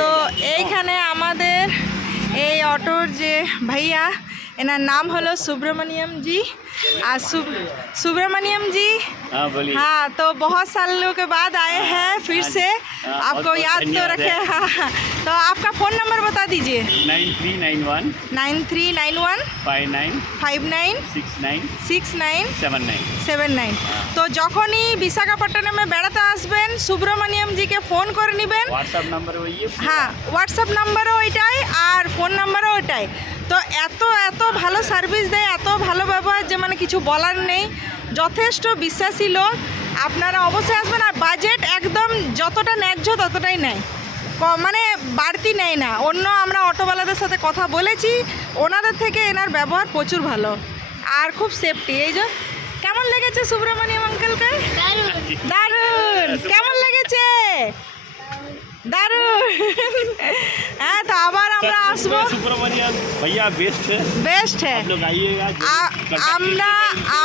তো এইখানে আমাদের এই অটোর যে भैया इनका नाम हलो सुब्रमण्यम जी। और सुब्रमण्यम जी हाँ बोलिए। हाँ, तो बहुत सालों के बाद आए हैं फिर से, आपको याद तो रखे। हाँ, तो आपका फ़ोन नंबर बता दीजिए। 9391 9391 59 59 69 69 79। 79। তো যখনই বিশাখাপট্টনমে বেড়াতে আসবেন সুব্রমণ্যম জিকে ফোন করে নেবেন। व्हाट्सएप नंबर वही है। হ্যাঁ, হোয়াটসঅ্যাপ নাম্বারও ওইটাই আর ফোন নাম্বারও ওইটাই। তো এত ভালো সার্ভিস দেয়, এত ভালো ব্যবহার যে মানে কিছু বলার নেই। যথেষ্ট বিশ্বাসী লোক, আপনারা অবশ্যই আসবেন। আর বাজেট একদম যতটা ন্যায্য ততটাই নেয়, মানে বাড়তি নেয় না। অন্য আমরা অটোওয়ালাদের সাথে কথা বলেছি, ওনাদের থেকে এনার ব্যবহার প্রচুর ভালো আর খুব সেফটি। এই যে কেমন লেগেছে সুব্রমণ্যম আঙ্কেলকে? দারুণ। কেমন লেগেছে? দারুণ। হ্যাঁ, তো আবার আমরা আসবো। सुब्रमण्यम भैया बेस्ट है। বেস্ট হ্যাঁ। आप लोग आइएगा।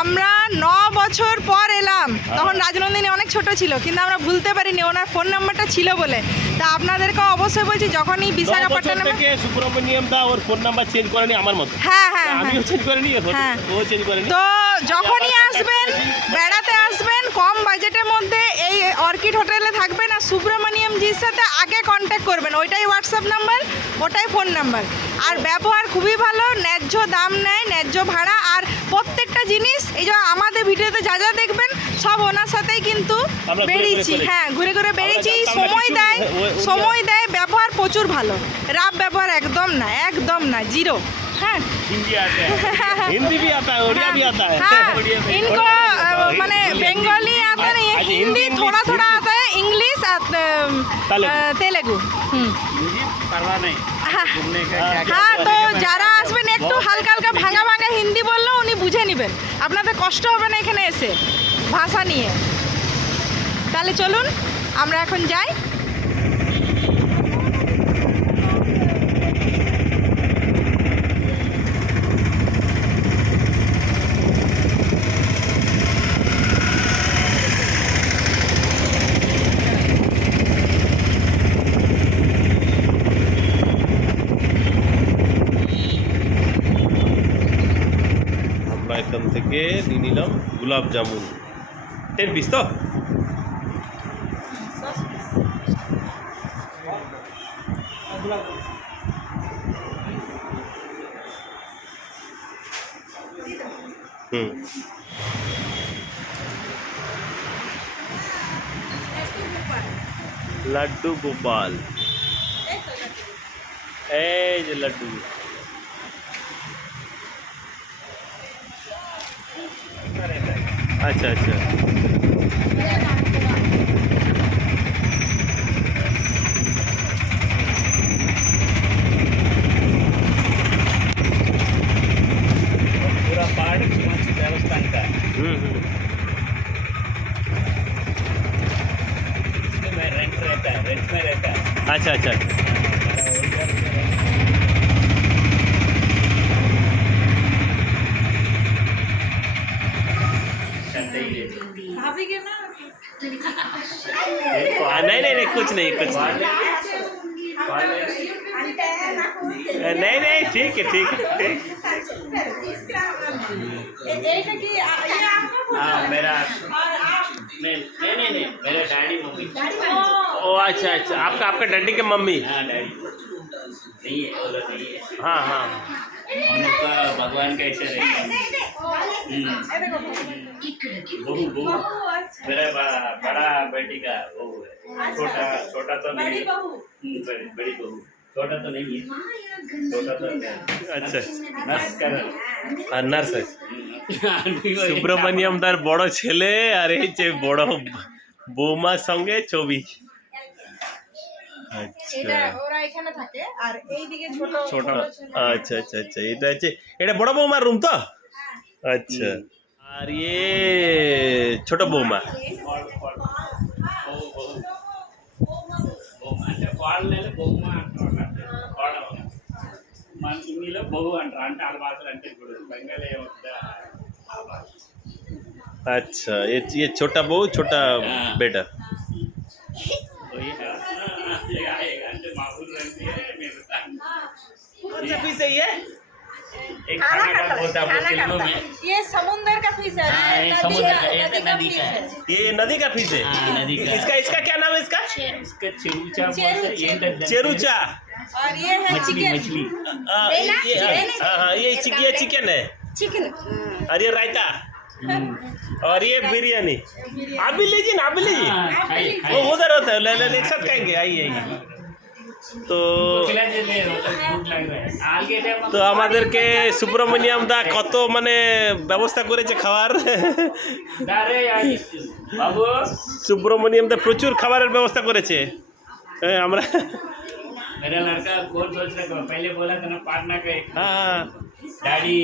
আমরা 9 বছর পর এলাম। তখন রাজনন্দিনী অনেক ছোট ছিল, কিন্তু আমরা ভুলতে পারিনি ওনার ফোন নাম্বারটা ছিল বলে। তা আপনাদেরকে অবশ্যই বলছি, যখনই বিশাখাপট্টনমে থেকে সুব্রমণ্যম দা ওর ফোন নাম্বার চেঞ্জ করেনি আমার মতো। হ্যাঁ হ্যাঁ আমিও চেঞ্জ করিনি, হ্যাঁ। ও চেঞ্জ করেনি। তো যখনই আসবেন, বেড়াতে আসবেন কম বাজেটের মধ্যে, এই অর্কিড হোটেলে থাকবেন আর সুব্রমণ্যম জির সাথে আগে কন্ট্যাক্ট করবেন। ওইটাই হোয়াটসঅ্যাপ নাম্বার, ওটাই ফোন নাম্বার। আর ব্যবহার খুবই ভালো, ন্যায্য দাম নেয়, ন্যায্য ভাড়া। আর প্রত্যেকটা জিনিস এই যে আমাদের ভিডিওতে যা যা দেখবেন সব ওনার সাথেই কিন্তু বেরিয়েছি। হ্যাঁ, ঘুরে ঘুরে বেরিয়েছি। সময় দেয়, ব্যবহার প্রচুর ভালো। রাফ ব্যবহার একদম না, জিরো। हाँ, हिंदी आता है, हिंदी भी आता है, उड़िया भी आता है। हाँ, उड़िया भी इनको मैंने बंगाली आता नहीं है, हिंदी थोड़ा आता है, इंग्लिश तेलुगु। हिंदी परवाह नहीं। घूमने का क्या क्या हाँ, तो যারা আসবেন একটু হালকা হালকা ভাঙা ভাঙা হিন্দি বললেও উনি বুঝে নেবেন, আপনাদের কষ্ট হবে না এখানে এসে ভাষা নিয়ে। তাহলে চলুন আমরা এখন যাই। এখান থেকে নিয়ে নিলাম গোলাপ জামুন 10 পিস। তো लड्डू गोपाल, এই যে लड्डू। अच्छा अच्छा, पूरा पार्ट देवस्थान का। इसमें रेंट में रहता है। अच्छा अच्छा। नहीं कुछ नहीं नहीं ठीक है हाँ, मेरा नहीं मेरे डैडी मम्मी। ओ अच्छा, आपका डैडी के मम्मी। हाँ डैडी नहीं है, हाँ उनका भगवान का ऐसे रहता है। बहू मेरा बड़ा बेटी का बहू है। छोटा तो नहीं, बड़ी बहू। छोटा तो नहीं है, छोटा तो अच्छा नर्स का नर्स है। সুব্রমণ্যম তার বড় ছেলে আর এই যে বড় বৌমার সঙ্গে ছবি। এটা ওরা এখানে থাকে আর এইদিকে ছোট। আচ্ছা এটা হচ্ছে, এটা বড় বৌমার রুম তো। আচ্ছা, আর ये ছোট বৌমা। अच्छा, ये छोटा बहू, छोटा बेटा। सा पीस है ये? एक खाना का बोलता है हम लोग तेलुगु में। ये समुंदर का पीस है, हाँ, ये ये नदी समुद्र का- का, ये नदी तो का नदी पीस का है। है। ये नदी का पीस है। हाँ, नदी का। इसका क्या नाम है इसका? इसका चेरुचा बोलते हैं, ये इधर- चेरुचा। और ये है मछली चिकन। मछली। ये चिकन है। चिकन और ये रायता और ये बिरयानी। आप भी लीजिए ना, आप भी लीजिए। हाँ, खाइए, वो खाइए। उधर होता है, ले एक साथ खाएंगे। आइए তো खिला दीजिए, भूख लग रहा है। आगे टाइम তো আমাদেরকে সুব্রমণিয়াম দা কত মানে ব্যবস্থা করেছে খাওয়ার। दारे यार बाबू সুব্রমণিয়াম দা প্রচুর খাবারের ব্যবস্থা করেছে। আমরা मेरा लड़का कौन सोच रहा था, पहले बोला था ना पाटना का एक হ্যাঁ डैडी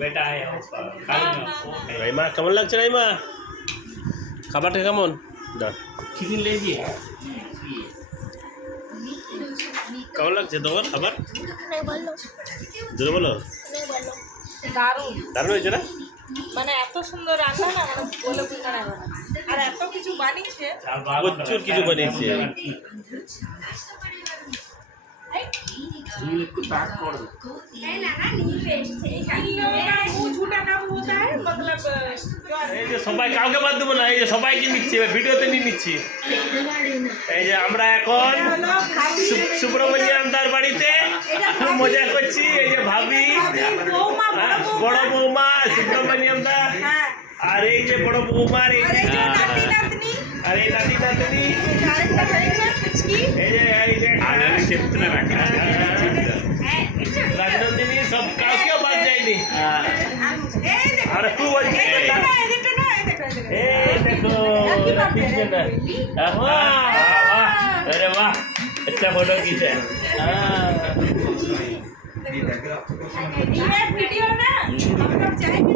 बेटा है उसका खाली में রাইমা কেমন লাগছে রাইমা? খাবারটা কেমন? দাও। चिकन लीजिए। কেমন লাগছে তোমার খাবার? জোরে বলো। দারুণ, দারুণ হয়েছে না? মানে এত সুন্দর রান্না না, মানে বলে বোঝানো যাবে না। আর এত কিছু বানিয়েছে, প্রচুর কিছু বানিয়েছে। झूठा काम होता है, मतलब এই যে সবাই কাউকে বাদ দেবো না, এই যে সবাইকে নিচ্ছি, এবার ভিডিওতে নিয়ে নিচ্ছি। এই যে আমরা এখন সুব্রমণিয়াম দার বাড়িতে খুব মজা করছি। এই যে ভাবি, বৌমা, বড় বৌমা, সুব্রমণিয়াম দা, হ্যাঁ, আর এই যে বড় বৌমার এই আর এই যে যে নাতি নাতনি, আর এই নাতি নাতনি, আরেকটা হয়েছে ফুচকি, এই যে आगे चिप्तना रखा রাজনন্দিনী, সব কাউকেও বাদ যায়নি। এই দেখো, আর খুব এই দেখো না, এই দেখো না, এই দেখো, এই দেখো। এই দেখো अरे वाह अच्छा फोटो खींचा है। ये वीडियो ना हम लोग जाएंगे